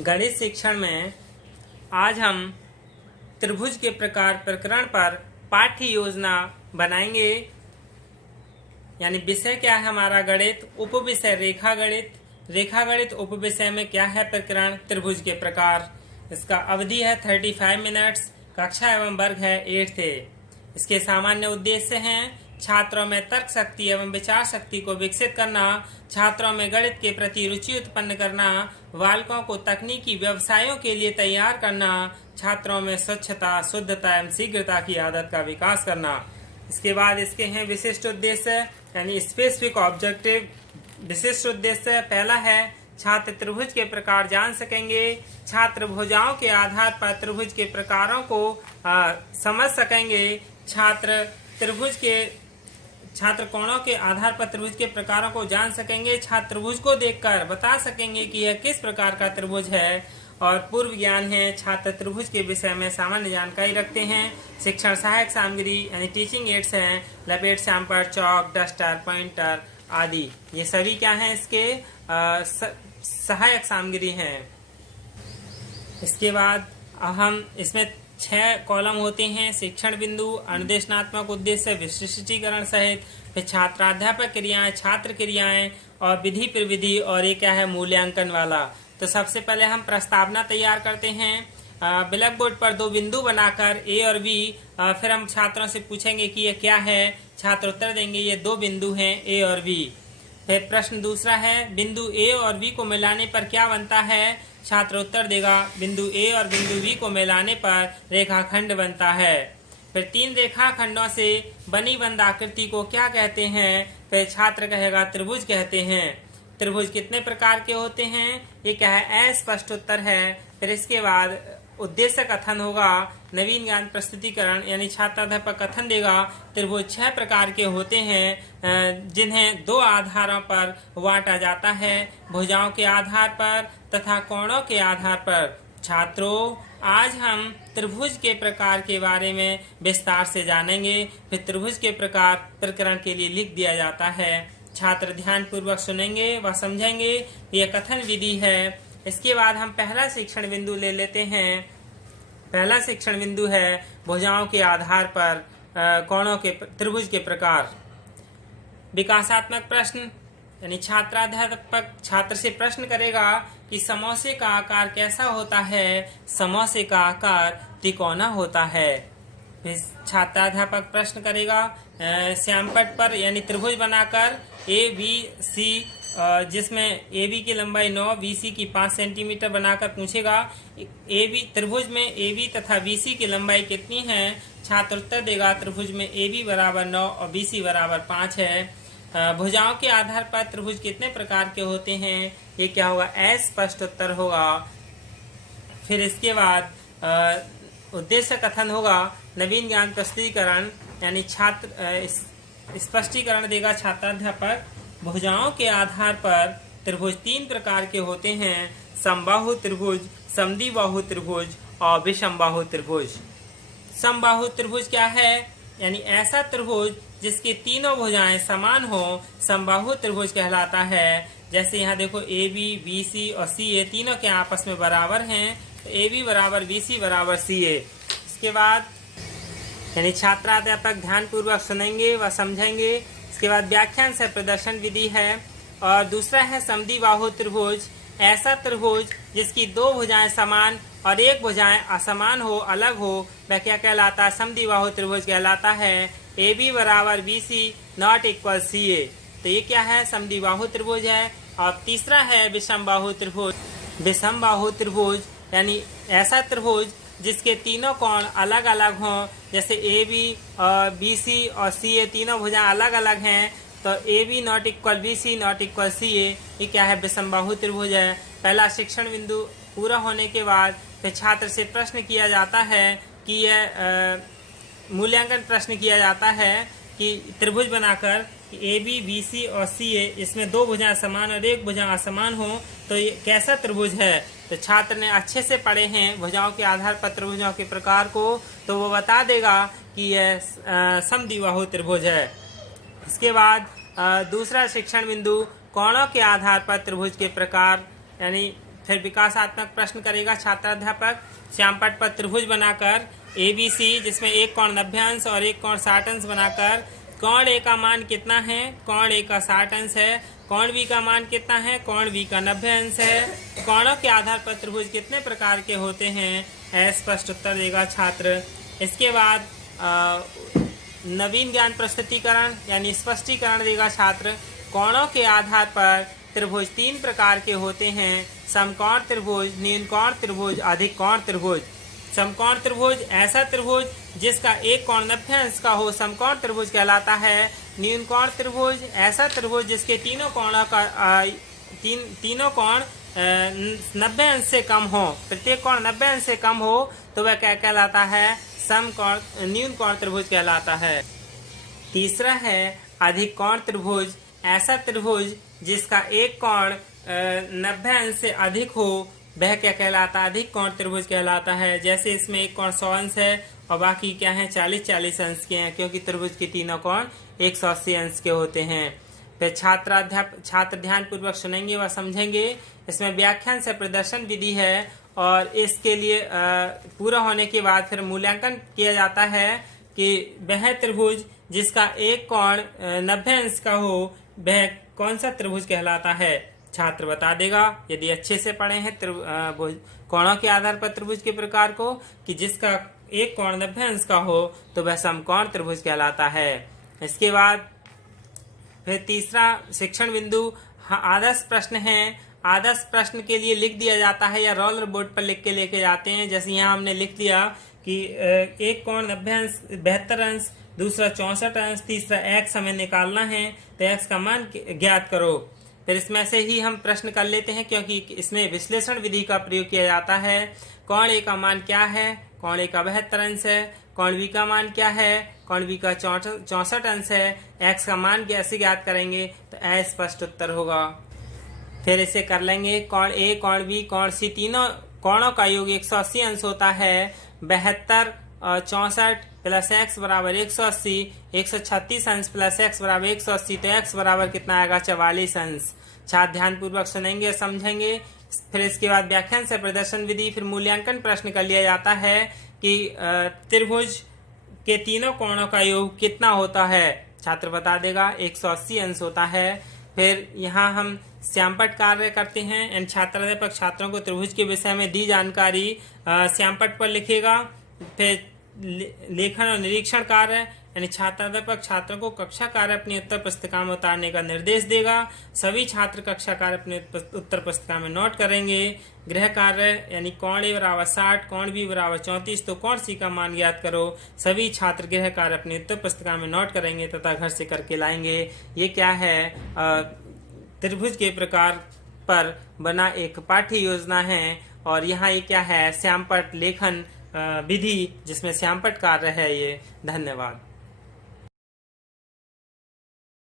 गणित शिक्षण में आज हम त्रिभुज के प्रकार प्रकरण पर पाठ्य योजना बनाएंगे। यानी विषय क्या है हमारा गणित, उपविषय रेखा गणित, रेखा गणित उपविषय में क्या है प्रकरण त्रिभुज के प्रकार। इसका अवधि है 35 मिनट्स, कक्षा एवं वर्ग है 8 थे। इसके सामान्य उद्देश्य हैं छात्रों में तर्क शक्ति एवं विचार शक्ति को विकसित करना, छात्रों में गणित के प्रति रुचि उत्पन्न करना, बालकों को तकनीकी व्यवसायों के लिए तैयार करना, छात्रों में स्वच्छता, शुद्धता एवं शीघ्रता की आदत का विकास करना। इसके बाद इसके हैं विशिष्ट उद्देश्य यानी स्पेसिफिक ऑब्जेक्टिव। विशिष्ट उद्देश्य पहला है छात्र त्रिभुज के प्रकार जान सकेंगे, छात्र भुजाओं के आधार पर त्रिभुज के प्रकारों को समझ सकेंगे, छात्र कोणों के आधार पर त्रिभुज के प्रकारों को जान सकेंगे, छात्र त्रिभुज को देखकर बता सकेंगे कि यह किस प्रकार का त्रिभुज है। और पूर्व ज्ञान है, छात्र त्रिभुज के विषय में सामान्य जानकारी रखते हैं। शिक्षण सहायक सामग्री यानी टीचिंग एड्स हैं, लपेट, सैम्पर, चौक, डस्टर, पॉइंटर आदि, ये सभी क्या हैं इसके सहायक सामग्री हैं। इसके बाद हम इसमें 6 कॉलम होते हैं। शिक्षण बिंदु, अनुदेशनात्मक उद्देश्य, विशिष्टीकरण सहित, फिर छात्राध्यापक क्रियाएं, छात्र क्रियाएं और विधि प्रविधि, और ये क्या है मूल्यांकन वाला। तो सबसे पहले हम प्रस्तावना तैयार करते हैं ब्लैक बोर्ड पर 2 बिंदु बनाकर ए और बी। फिर हम छात्रों से पूछेंगे कि ये क्या है, छात्र उत्तर देंगे ये 2 बिंदु हैं ए और बी। फिर प्रश्न दूसरा है बिंदु ए और बी को मिलाने पर क्या बनता है, छात्र उत्तर देगा बिंदु ए और बिंदु बी को मिलाने पर रेखाखंड बनता है। फिर 3 रेखाखंडों से बनी बंद आकृति को क्या कहते हैं, फिर छात्र कहेगा त्रिभुज कहते हैं। त्रिभुज कितने प्रकार के होते हैं, ये क्या है अस्पष्ट उत्तर है। फिर इसके बाद उद्देश्य कथन होगा, नवीन ज्ञान प्रस्तुतिकरण यानी छात्राध्यापक कथन देगा त्रिभुज 6 प्रकार के होते हैं जिन्हें 2 आधारों पर बांटा जाता है, भुजाओं के आधार पर तथा कोणों के आधार पर। छात्रों, आज हम त्रिभुज के प्रकार के बारे में विस्तार से जानेंगे। फिर त्रिभुज के प्रकार प्रकरण के लिए लिख दिया जाता है। छात्र ध्यान पूर्वक सुनेंगे व समझेंगे, यह कथन विधि है। इसके बाद हम पहला शिक्षण बिंदु ले लेते हैं। पहला शिक्षण बिंदु है भुजाओं के आधार पर कोणों के त्रिभुज के प्रकार। विकासात्मक प्रश्न यानी छात्राध्यापक छात्र से प्रश्न करेगा कि समोसे का आकार कैसा होता है, समोसे का आकार त्रिकोणा होता है। फिर छात्राध्यापक प्रश्न करेगा श्यामपट्ट पर यानी त्रिभुज बनाकर ए बी सी, जिसमें ए बी की लंबाई 9, बी सी की 5 सेंटीमीटर बनाकर पूछेगा ए बी त्रिभुज में ए बी तथा बी सी की लंबाई कितनी है। छात्र उत्तर देगा त्रिभुज में ए बी बराबर 9 और बी सी बराबर 5 है। भुजाओं के आधार पर त्रिभुज कितने प्रकार के होते हैं, ये क्या होगा अस्पष्ट उत्तर होगा। फिर इसके बाद उद्देश्य कथन होगा, नवीन ज्ञान प्रस्तुतिकरण यानी छात्र स्पष्टीकरण देगा छात्राध्यापक। भुजाओं के आधार पर त्रिभुज 3 प्रकार के होते हैं, समबाहु त्रिभुज, समद्विबाहु त्रिभुज और विषमबाहु त्रिभुज। समबाहु त्रिभुज क्या है, यानी ऐसा त्रिभुज जिसकी तीनों भुजाएं समान हो, समबाहु त्रिभुज कहलाता है। जैसे यहाँ देखो ए बी, बी सी और सी ए तीनों के आपस में बराबर हैं, तो ए बी बराबर बी सी बराबर सी ए। इसके बाद यानी छात्राध्यापक ध्यान पूर्वक सुनेंगे व समझेंगे। इसके बाद व्याख्यान से प्रदर्शन विधि है। और दूसरा है समद्विबाहु त्रिभुज, ऐसा त्रिभुज जिसकी 2 भुजाएं समान और 1 भुजाएं असमान हो, अलग हो, वह क्या कहलाता है, समद्विबाहु त्रिभुज कहलाता है। ए बी बराबर B C not equal C A, तो ये क्या है समद्विबाहु त्रिभुज है। और तीसरा है विषमबाहु त्रिभुज। विषमबाहु त्रिभुज यानी ऐसा त्रिभुज जिसके तीनों कोण अलग अलग हों, जैसे ए बी और बी सी और सी ए तीनों भुजाएं अलग अलग हैं, तो A B not equal B C not equal C A, ये क्या है विषमबाहु त्रिभुज है। पहला शिक्षण बिंदु पूरा होने के बाद फिर छात्र से प्रश्न किया जाता है कि यह मूल्यांकन प्रश्न किया जाता है कि त्रिभुज बनाकर ए बी, बी सी और सी ए, इसमें 2 भुजाएं समान और 1 भुजा असमान हो, तो ये कैसा त्रिभुज है। तो छात्र ने अच्छे से पढ़े हैं भुजाओं के आधार पर त्रिभुजों के प्रकार को, तो वो बता देगा कि यह समद्विबाहु त्रिभुज है। इसके बाद दूसरा शिक्षण बिंदु कोणों के आधार पर त्रिभुज के प्रकार यानी फिर विकासात्मक प्रश्न करेगा छात्राध्यापक। श्यामपट्ट पर त्रिभुज बनाकर ABC, जिसमें एक कोण 90 अंश और एक कोण 60 अंश बनाकर कोण A का मान कितना है, कोण A का 60 अंश है, कोण B का मान कितना है, कोण B का 90 अंश है, कोणों के आधार पर त्रिभुज कितने प्रकार के होते हैं, स्पष्ट उत्तर देगा छात्र। इसके बाद नवीन ज्ञान प्रस्तुतिकरण यानी स्पष्टीकरण देगा छात्र। कोणों के आधार पर त्रिभुज 3 प्रकार के होते हैं, समकोण त्रिभुज, न्यून कोण त्रिभुज, अधिक कोण त्रिभुज। समकोण त्रिभुज ऐसा त्रिभुज जिसका एक कोण 90 अंश का हो, समकोण त्रिभुज कहलाता है। न्यून कोण त्रिभुज ऐसा त्रिभुज जिसके तीनों कोण 90 अंश से कम हो, प्रत्येक कोण 90 अंश से कम हो तो वह क्या कहलाता है, समकोण न्यून कोण त्रिभुज कहलाता है। तीसरा है अधिक कोण त्रिभुज, ऐसा त्रिभुज जिसका एक कोण 90 अंश से अधिक हो वह क्या कहलाता है, अधिक कोण त्रिभुज कहलाता है। जैसे इसमें एक कोण 100 अंश है और बाकी क्या है 40-40 अंश के हैं, क्योंकि त्रिभुज के तीनों कोण 180 अंश के होते हैं। फिर छात्र ध्यान पूर्वक सुनेंगे व समझेंगे। इसमें व्याख्यान से प्रदर्शन विधि है और इसके लिए पूरा होने के बाद फिर मूल्यांकन किया जाता है कि वह त्रिभुज जिसका एक कोण 90 अंश का हो वह कौन सा त्रिभुज कहलाता है। छात्र बता देगा यदि अच्छे से पढ़े हैं कोणों के आधार पर त्रिभुज के प्रकार को, कि जिसका एक कोण 90 अंश का हो तो वह समकोण त्रिभुज कहलाता है। इसके बाद फिर तीसरा शिक्षण बिंदु आदर्श प्रश्न है। आदर्श प्रश्न के लिए लिख दिया जाता है या रोलर बोर्ड पर लिख के लेके जाते हैं। जैसे यहाँ हमने लिख दिया कि एक कोण 90 अंश 72 अंश, दूसरा 64 अंश, तीसरा x हमें निकालना है तो x का मान ज्ञात करो। फिर इसमें से ही हम प्रश्न कर लेते हैं क्योंकि इसमें विश्लेषण विधि का प्रयोग किया जाता है। कोण A का मान क्या है, कोण A का 72 अंश है। कोण B का मान क्या है, कोण B का 64 अंश है। x का मान कैसे ज्ञात करेंगे तो स्पष्ट उत्तर होगा। फिर इसे कर लेंगे। कोण A, कोण B, कोण C तीनों कोणों का योग 180 अंश होता है। 72 और 64 प्लस x बराबर 180, 136 अंश प्लस x बराबर 180 तो x बराबर कितना आएगा 44 अंश। छात्र ध्यान पूर्वक सुनेंगे समझेंगे। फिर इसके बाद व्याख्यान से प्रदर्शन विधि, फिर मूल्यांकन प्रश्न कर लिया जाता है कि त्रिभुज के तीनों कोणों का योग कितना होता है। छात्र बता देगा 180 अंश होता है। फिर यहाँ हम श्यामपट्ट कार्य करते हैं एंड छात्राध्यापक छात्रों को त्रिभुज के विषय में दी जानकारी श्यामपट्ट पर लिखेगा। फिर लेखन और निरीक्षण कार्य यानी छात्राध्यापक छात्रों को कक्षा कार्य अपनी उत्तर पुस्तिका में उतारने का निर्देश देगा। सभी छात्र कक्षा कार्य अपने उत्तर पुस्तिका में नोट करेंगे। गृह कार्य यानी कोण A बराबर 60, कोण B बराबर 34 तो कोण C का मान ज्ञात करो। सभी छात्र गृह कार्य अपनी उत्तर पुस्तिका में नोट करेंगे तथा घर से करके लाएंगे। ये क्या है, त्रिभुज के प्रकार पर बना एक पाठ्य योजना है और यहाँ ये क्या है, श्यामपट्ट लेखन विधि जिसमें श्यामपट्ट कार्य है ये। धन्यवाद।